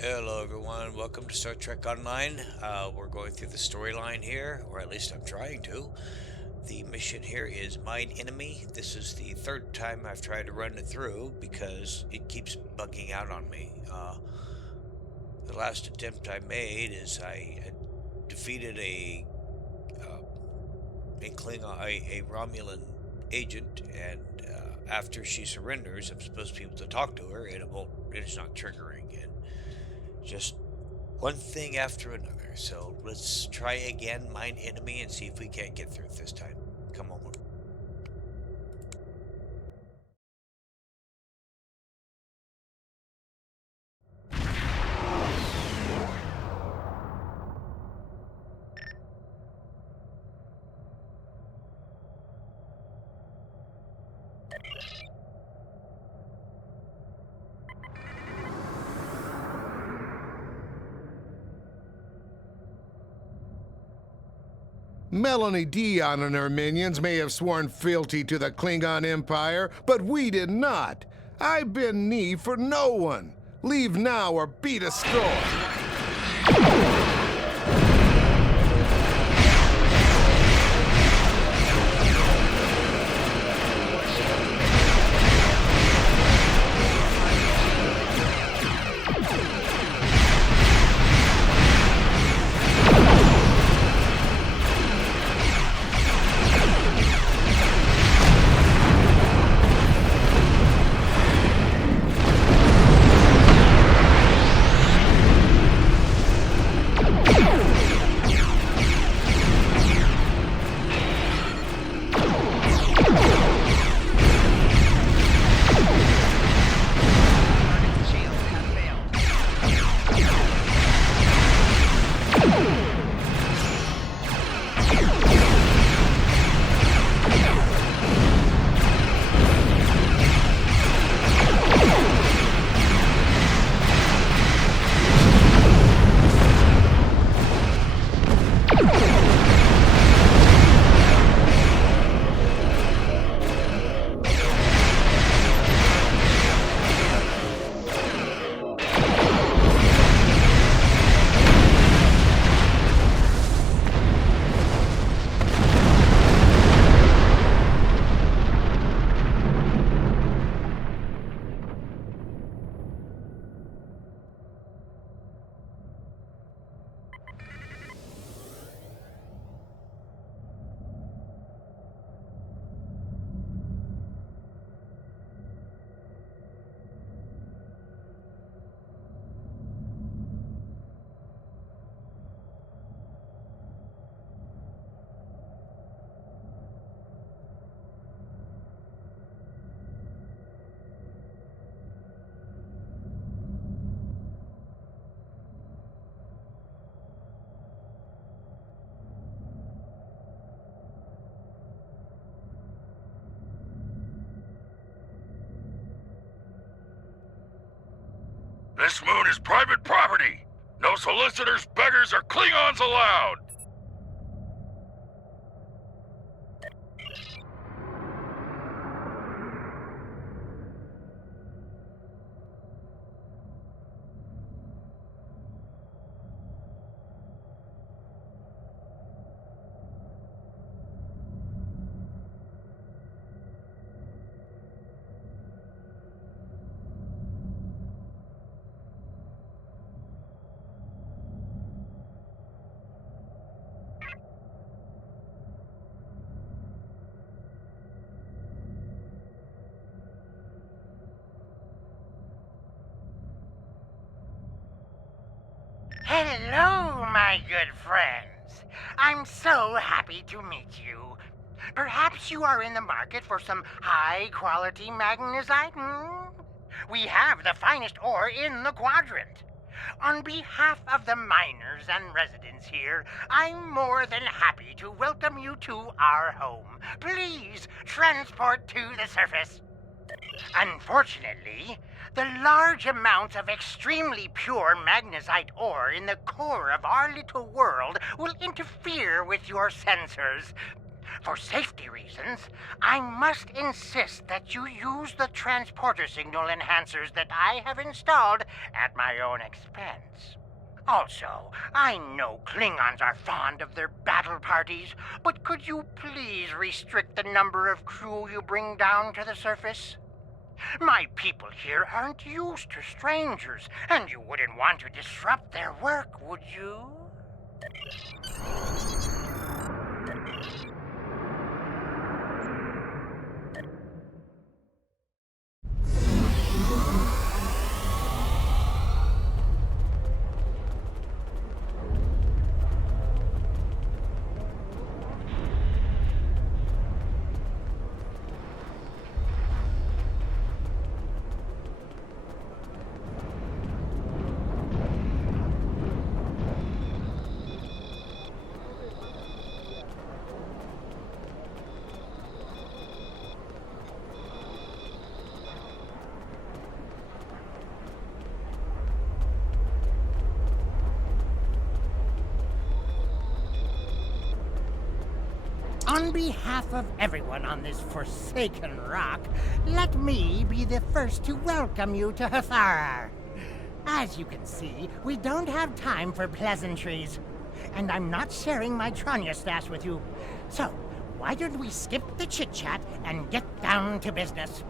Hello, everyone. Welcome to Star Trek Online. We're going through the storyline here, or at least I'm trying to. The mission here is Mine Enemy. This is the third time I've tried to run it through because it keeps bugging out on me. The last attempt I made is I defeated a Klingon, a Romulan agent, and after she surrenders, I'm supposed to be able to talk to her, and it won't. It's not triggering, and just one thing after another. So let's try again, Mine Enemy, and see if we can't get through it this time. Come on. Melanie Dion and her minions may have sworn fealty to the Klingon Empire, but we did not. I bend knee for no one. Leave now or be destroyed. This moon is private property. No solicitors, beggars, or Klingons allowed. Hello, my good friends. I'm so happy to meet you. Perhaps you are in the market for some high-quality magnesite, We have the finest ore in the quadrant. On behalf of the miners and residents here, I'm more than happy to welcome you to our home. Please transport to the surface. Unfortunately, the large amounts of extremely pure magnesite ore in the core of our little world will interfere with your sensors. For safety reasons, I must insist that you use the transporter signal enhancers that I have installed at my own expense. Also, I know Klingons are fond of their battle parties, but could you please restrict the number of crew you bring down to the surface? My people here aren't used to strangers, and you wouldn't want to disrupt their work, would you? On behalf of everyone on this forsaken rock, let me be the first to welcome you to Hathara. As you can see, we don't have time for pleasantries. And I'm not sharing my Tranya stash with you. So, why don't we skip the chit-chat and get down to business?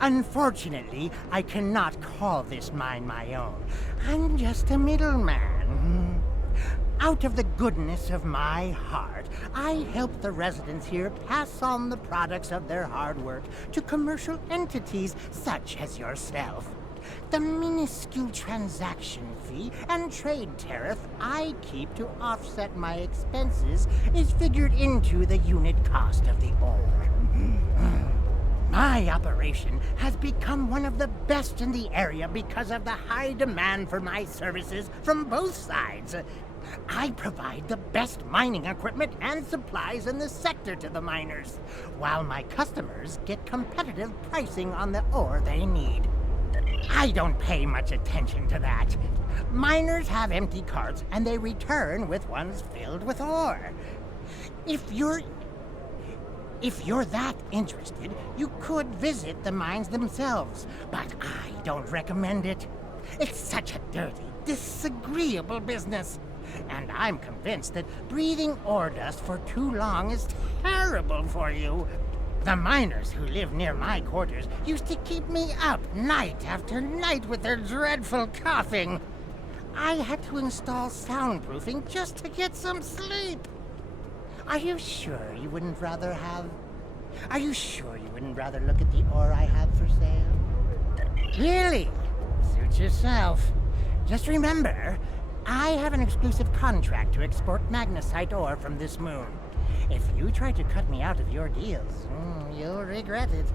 Unfortunately, I cannot call this mine my own. I'm just a middleman. Out of the goodness of my heart, I help the residents here pass on the products of their hard work to commercial entities such as yourself. The minuscule transaction fee and trade tariff I keep to offset my expenses is figured into the unit cost of the ore. My operation has become one of the best in the area because of the high demand for my services from both sides. I provide the best mining equipment and supplies in the sector to the miners, while my customers get competitive pricing on the ore they need. I don't pay much attention to that. Miners have empty carts and they return with ones filled with ore. If you're that interested, you could visit the mines themselves, but I don't recommend it. It's such a dirty, disagreeable business. And I'm convinced that breathing ore dust for too long is terrible for you. The miners who live near my quarters used to keep me up night after night with their dreadful coughing. I had to install soundproofing just to get some sleep. Are you sure you wouldn't rather look at the ore I have for sale? Really? Suit yourself. Just remember, I have an exclusive contract to export magnesite ore from this moon. If you try to cut me out of your deals, you'll regret it.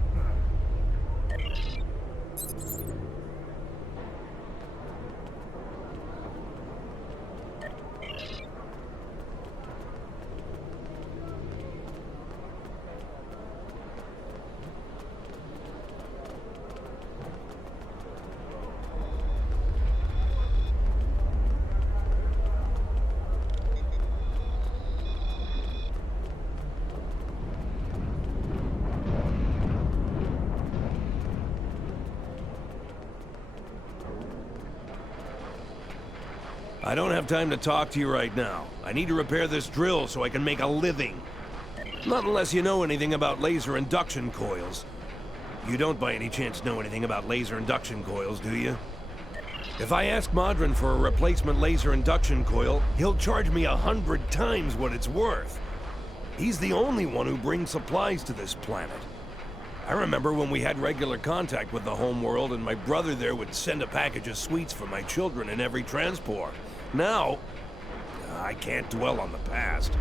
I don't have time to talk to you right now. I need to repair this drill so I can make a living. Not unless you know anything about laser induction coils. You don't by any chance know anything about laser induction coils, do you? If I ask Modron for a replacement laser induction coil, he'll charge me 100 times what it's worth. He's the only one who brings supplies to this planet. I remember when we had regular contact with the home world and my brother there would send a package of sweets for my children in every transport. Now, I can't dwell on the past.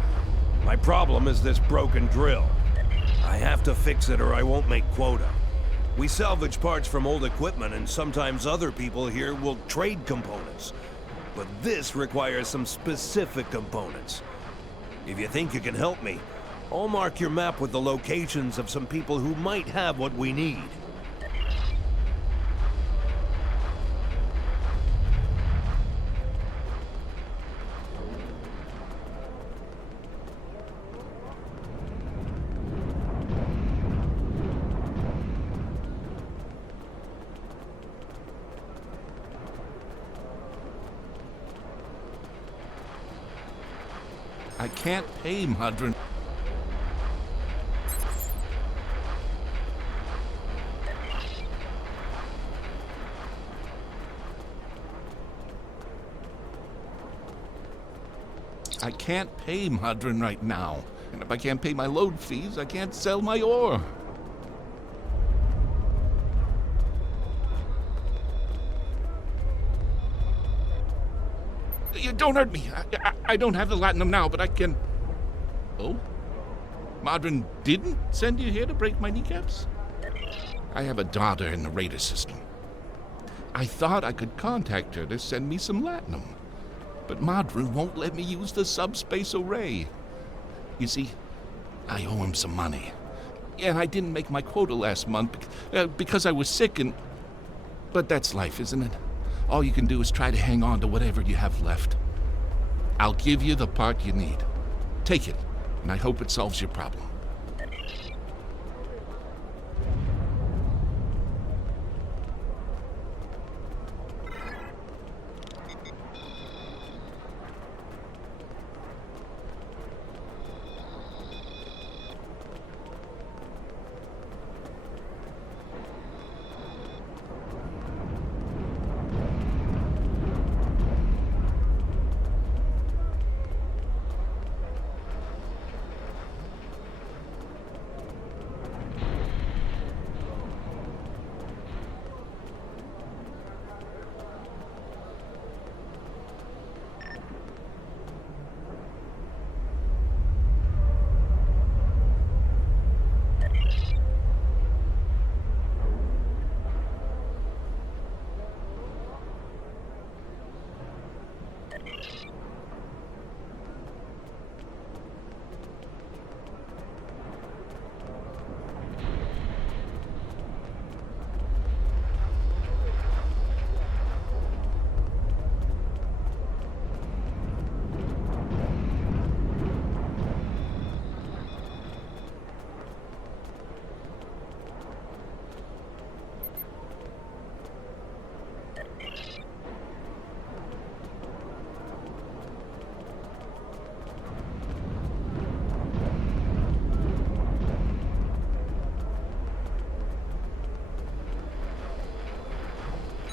My problem is this broken drill. I have to fix it or I won't make quota. We salvage parts from old equipment and sometimes other people here will trade components. But this requires some specific components. If you think you can help me, I'll mark your map with the locations of some people who might have what we need. I can't pay, Madron. I can't pay Madron right now. And if I can't pay my load fees, I can't sell my ore. You don't hurt me. I don't have the latinum now, but I can... Oh? Madron didn't send you here to break my kneecaps? I have a daughter in the radar system. I thought I could contact her to send me some latinum. But Madron won't let me use the subspace array. You see, I owe him some money. And I didn't make my quota last month because I was sick and... But that's life, isn't it? All you can do is try to hang on to whatever you have left. I'll give you the part you need. Take it, and I hope it solves your problem.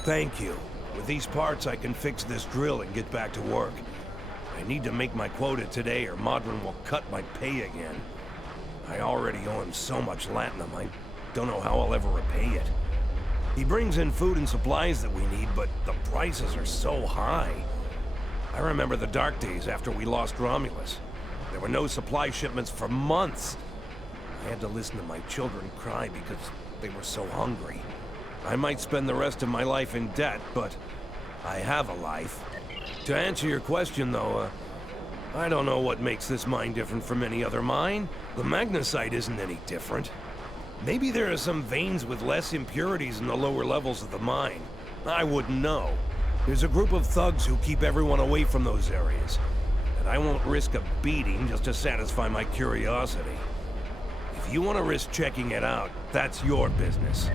Thank you. With these parts, I can fix this drill and get back to work. I need to make my quota today or Madron will cut my pay again. I already owe him so much latinum, I don't know how I'll ever repay it. He brings in food and supplies that we need, but the prices are so high. I remember the dark days after we lost Romulus. There were no supply shipments for months. I had to listen to my children cry because they were so hungry. I might spend the rest of my life in debt, but I have a life. To answer your question, though, I don't know what makes this mine different from any other mine. The magnesite isn't any different. Maybe there are some veins with less impurities in the lower levels of the mine. I wouldn't know. There's a group of thugs who keep everyone away from those areas. And I won't risk a beating just to satisfy my curiosity. If you want to risk checking it out, that's your business.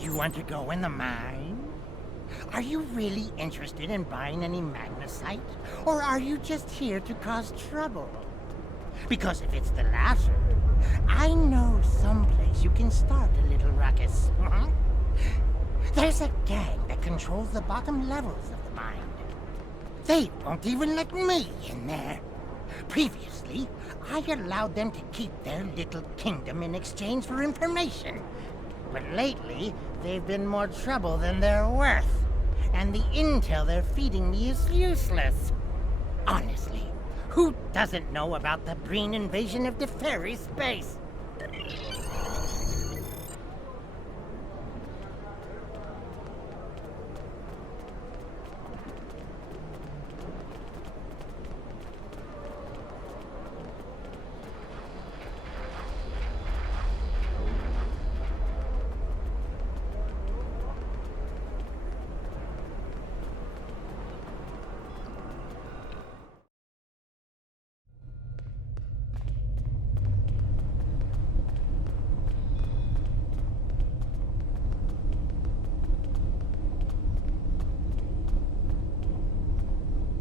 You want to go in the mine? Are you really interested in buying any magnesite? Or are you just here to cause trouble? Because if it's the latter, I know someplace you can start a little ruckus. There's a gang that controls the bottom levels of the mine. They won't even let me in there. Previously, I allowed them to keep their little kingdom in exchange for information. But lately, they've been more trouble than they're worth. And the intel they're feeding me is useless. Honestly, who doesn't know about the Breen invasion of the fairy space?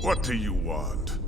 What do you want?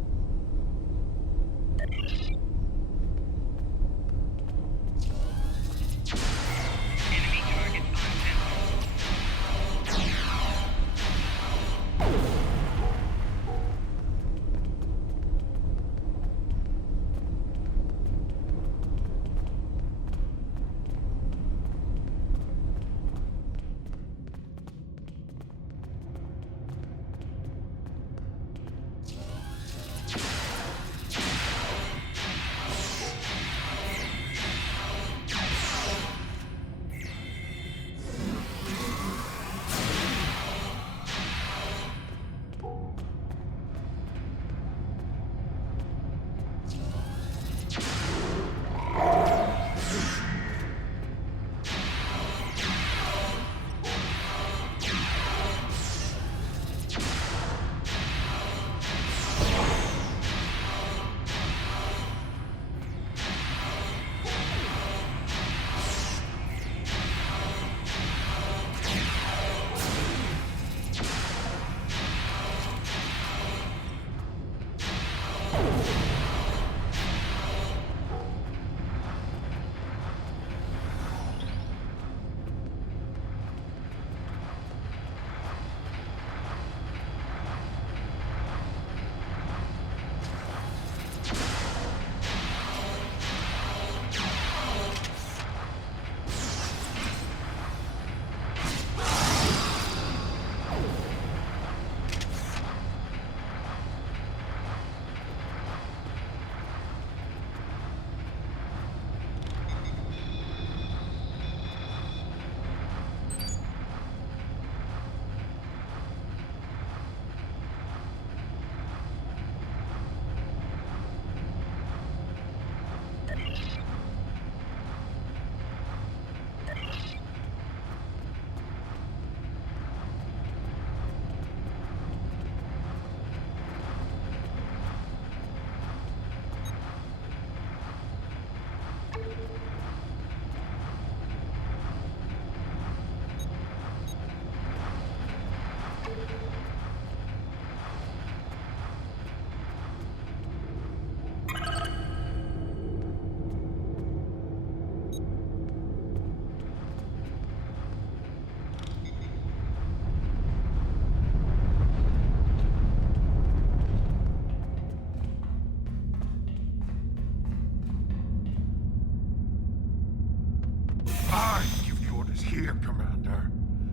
I give the orders here, Commander.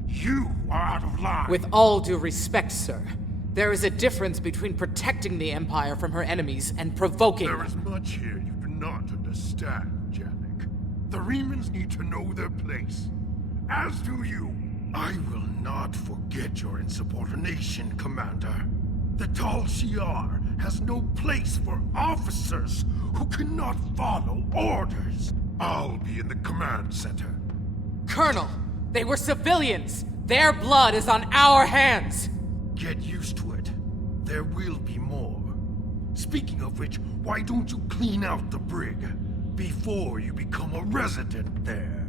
You are out of line. With all due respect, sir, there is a difference between protecting the Empire from her enemies and provoking There them. is much here you do not understand, Janek. The Remans need to know their place. As do you. I will not forget your insubordination, Commander. The Tal Shiar has no place for officers who cannot follow orders. I'll be in the command center. Colonel, they were civilians! Their blood is on our hands! Get used to it. There will be more. Speaking of which, why don't you clean out the brig before you become a resident there?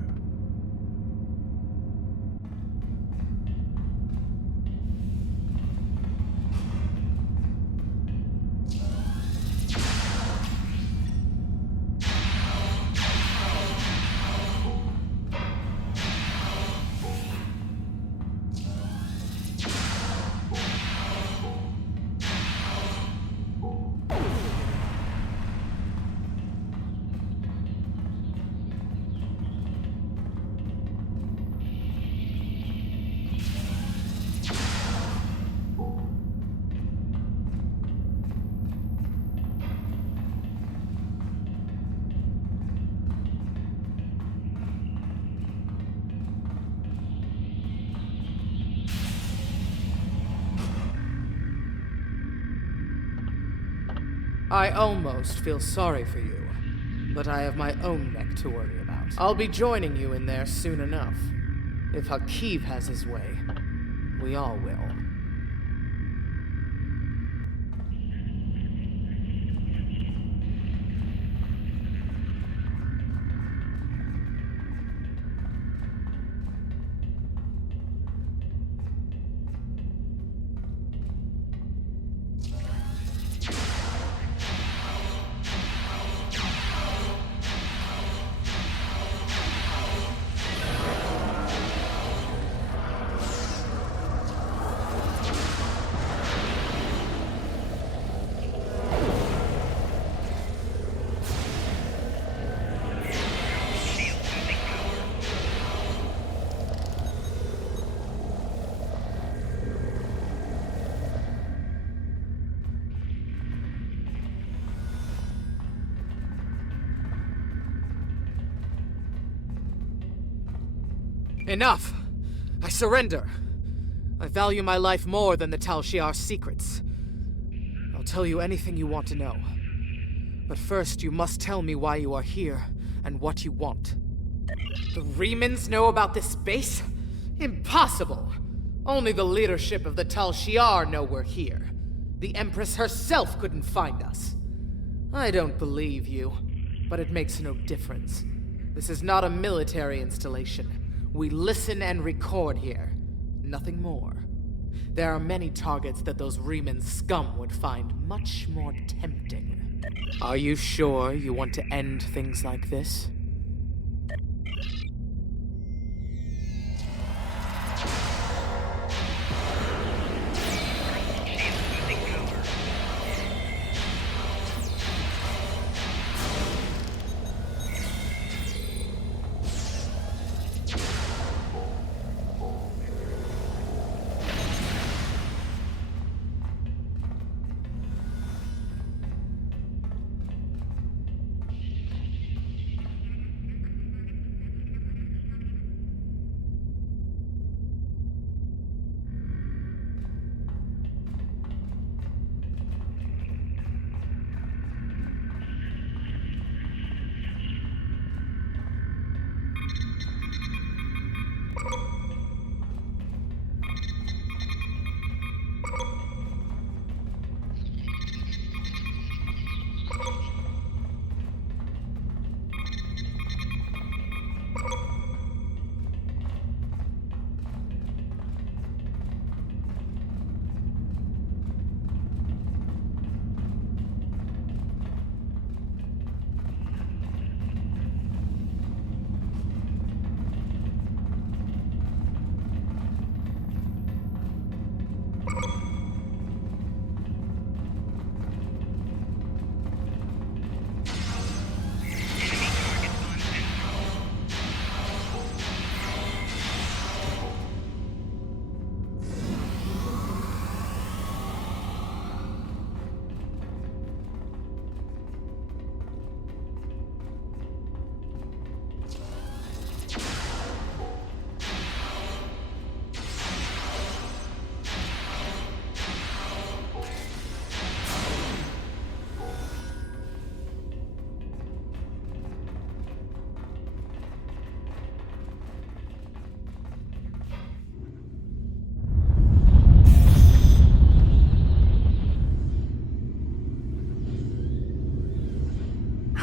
I almost feel sorry for you, but I have my own neck to worry about. I'll be joining you in there soon enough. If Hakiv has his way, we all will. Enough! I surrender. I value my life more than the Tal Shiar's secrets. I'll tell you anything you want to know. But first, you must tell me why you are here and what you want. The Remans know about this base? Impossible! Only the leadership of the Tal Shiar know we're here. The Empress herself couldn't find us. I don't believe you, but it makes no difference. This is not a military installation. We listen and record here. Nothing more. There are many targets that those Reman scum would find much more tempting. Are you sure you want to end things like this?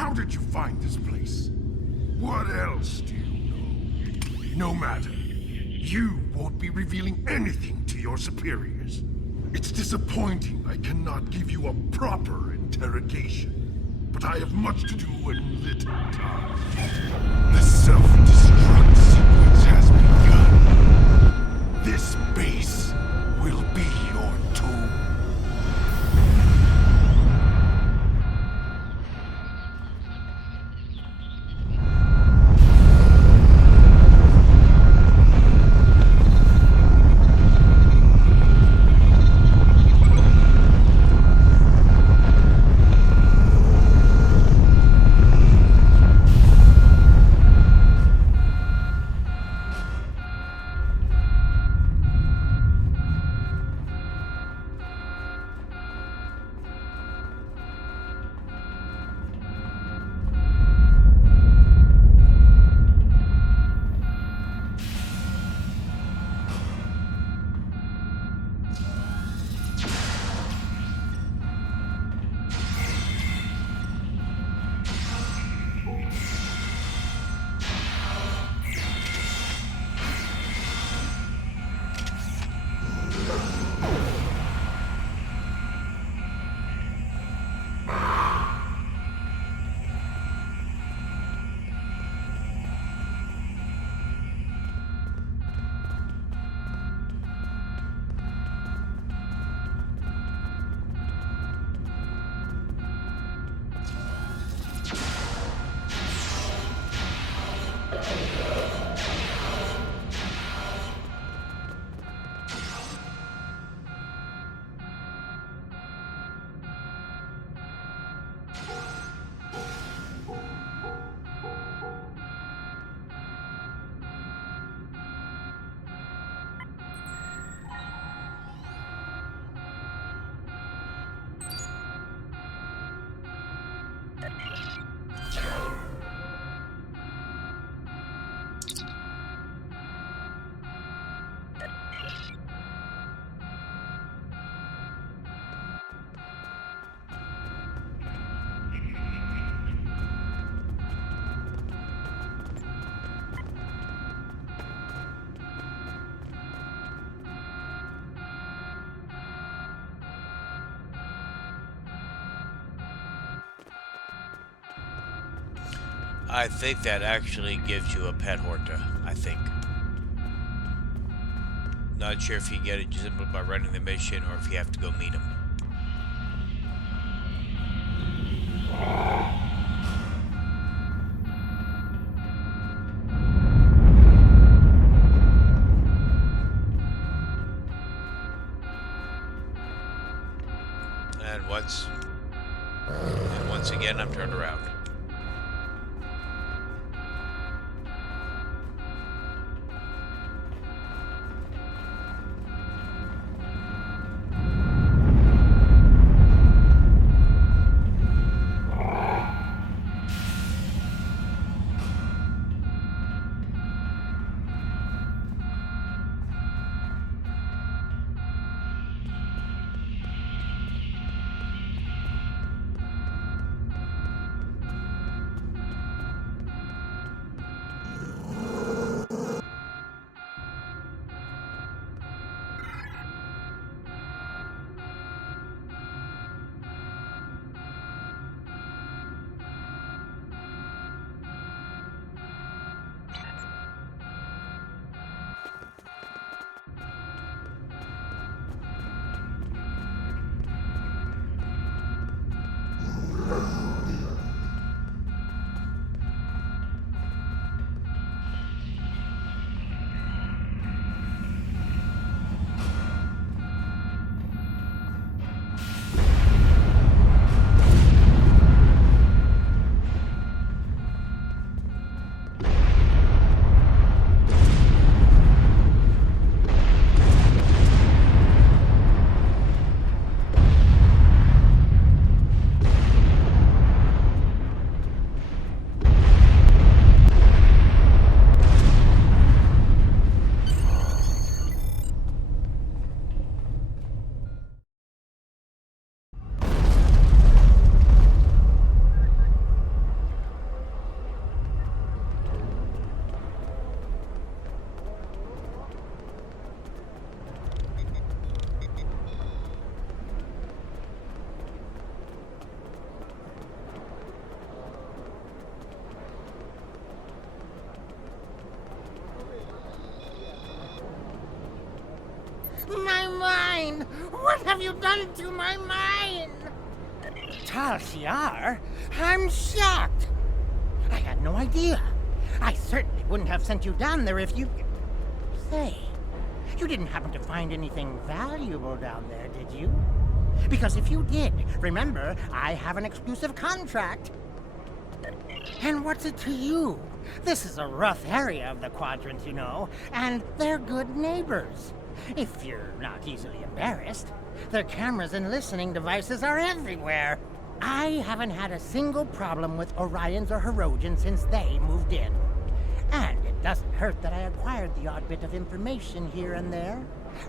How did you find this place? What else do you know? No matter. You won't be revealing anything to your superiors. It's disappointing I cannot give you a proper interrogation. But I have much to do and little time. The self-destruct sequence has begun. This base will be your tomb. I think that actually gives you a pet Horta. I think. Not sure if you get it just simply by running the mission or if you have to go meet him. And once again, I'm turned around. My mind! What have you done to my mind? Tal Shiar? I'm shocked. I had no idea. I certainly wouldn't have sent you down there if you... Say, you didn't happen to find anything valuable down there, did you? Because if you did, remember, I have an exclusive contract. And what's it to you? This is a rough area of the Quadrant, you know, and they're good neighbors. If you're not easily embarrassed. Their cameras and listening devices are everywhere. I haven't had a single problem with Orions or Herodians since they moved in. And it doesn't hurt that I acquired the odd bit of information here and there.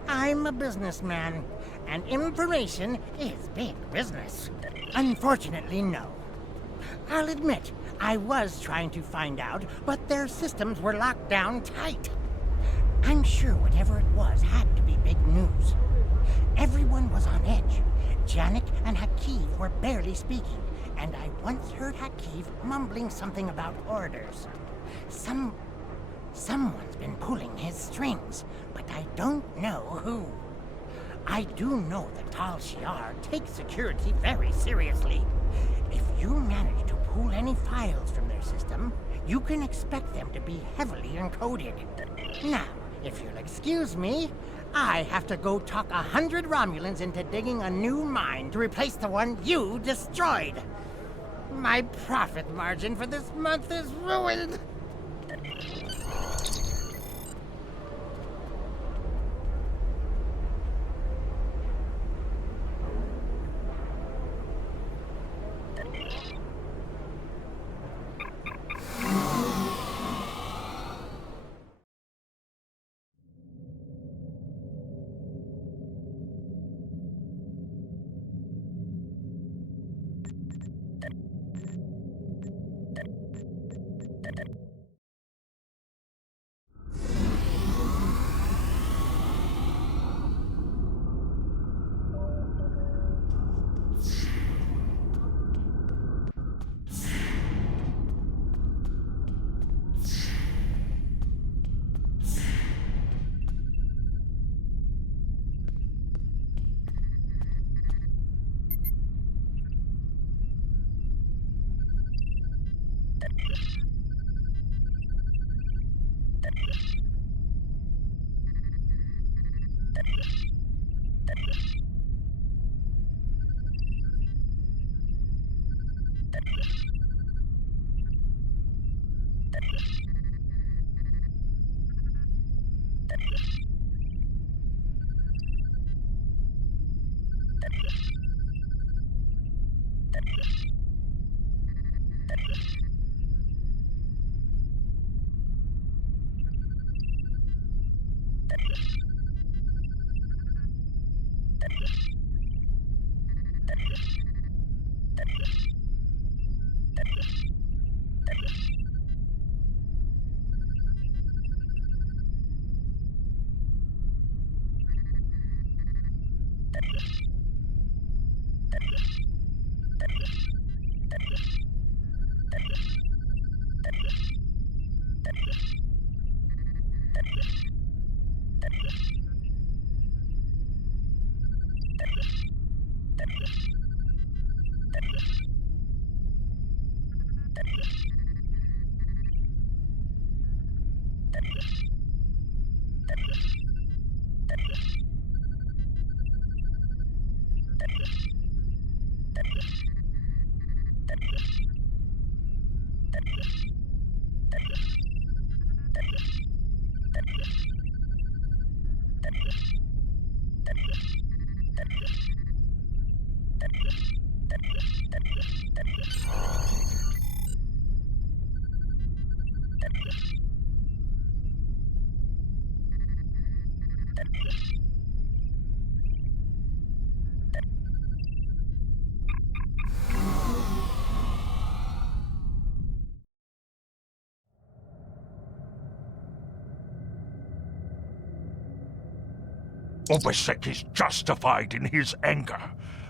I'm a businessman, and information is big business. Unfortunately, no. I'll admit, I was trying to find out, but their systems were locked down tight. I'm sure whatever it was had to be big news. Everyone was on edge. Janik and Hakiv were barely speaking, and I once heard Hakiv mumbling something about orders. Someone's been pulling his strings, but I don't know who. I do know that Tal Shiar takes security very seriously. If you manage to pull any files from their system, you can expect them to be heavily encoded. Now, if you'll excuse me, I have to go talk 100 Romulans into digging a new mine to replace the one you destroyed. My profit margin for this month is ruined. Obasek is justified in his anger.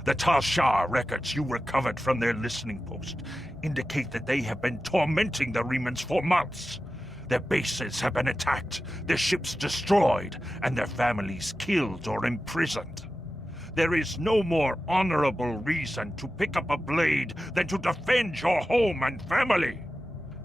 The Tal Shah records you recovered from their listening post indicate that they have been tormenting the Remans for months. Their bases have been attacked, their ships destroyed, and their families killed or imprisoned. There is no more honorable reason to pick up a blade than to defend your home and family.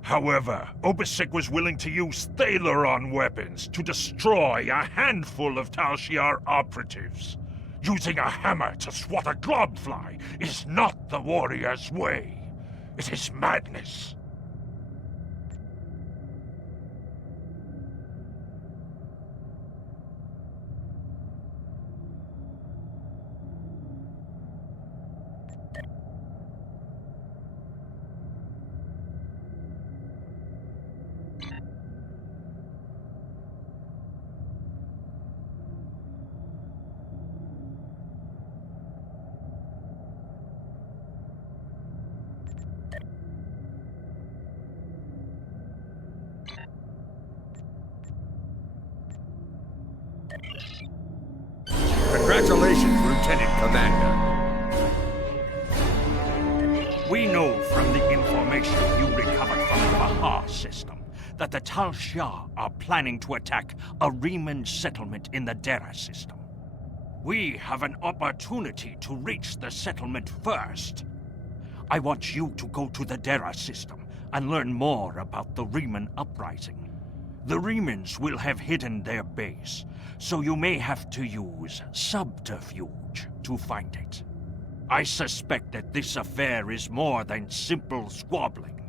However, Obasek was willing to use Thaleron weapons to destroy a handful of Tal Shiar operatives. Using a hammer to swat a globfly is not the warrior's way. It is madness. Congratulations, Lieutenant Commander. We know from the information you recovered from the Bahar system that the Tal Shah are planning to attack a Reman settlement in the Dera system. We have an opportunity to reach the settlement first. I want you to go to the Dera system and learn more about the Reman uprising. The Remans will have hidden their base, so you may have to use subterfuge to find it. I suspect that this affair is more than simple squabbling.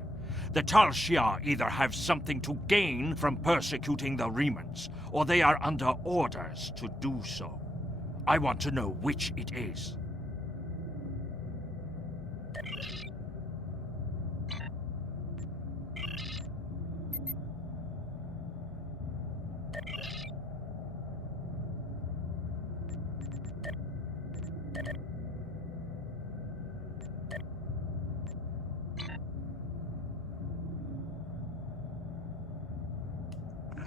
The Tal Shia either have something to gain from persecuting the Remans, or they are under orders to do so. I want to know which it is.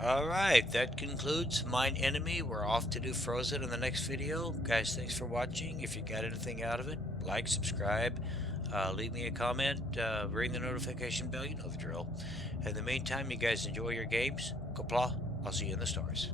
Alright, that concludes Mine Enemy. We're off to do Frozen in the next video. Guys, thanks for watching. If you got anything out of it, like, subscribe, leave me a comment, ring the notification bell, you know the drill. In the meantime, you guys enjoy your games. Qapla', I'll see you in the stars.